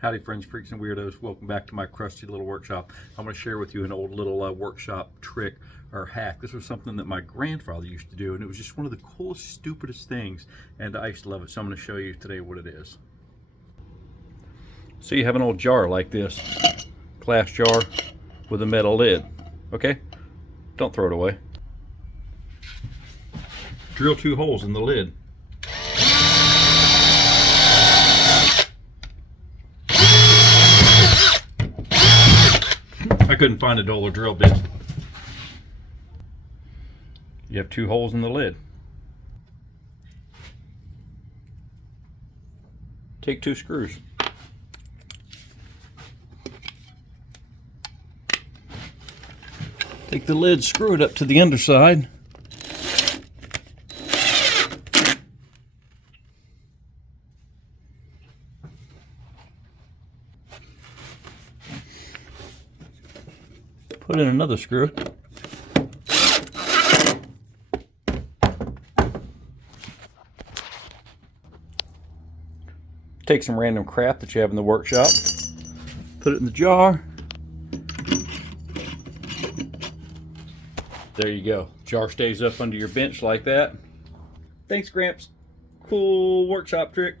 Howdy friends, freaks and weirdos. Welcome back to my crusty little workshop. I'm going to share with you an old little workshop trick or hack. This was something that my grandfather used to do, and it was just one of the coolest, stupidest things, and I used to love it. So I'm going to show you today what it is. So you have an old jar like this, glass jar with a metal lid, okay? Don't throw it away. Drill 2 holes in the lid. I couldn't find a dollar drill bit. You have 2 holes in the lid. Take 2 screws. Take the lid, screw it up to the underside. Put in another screw. Take some random crap that you have in the workshop. Put it in the jar. There you go. Jar stays up under your bench like that. Thanks, Gramps. Cool workshop trick.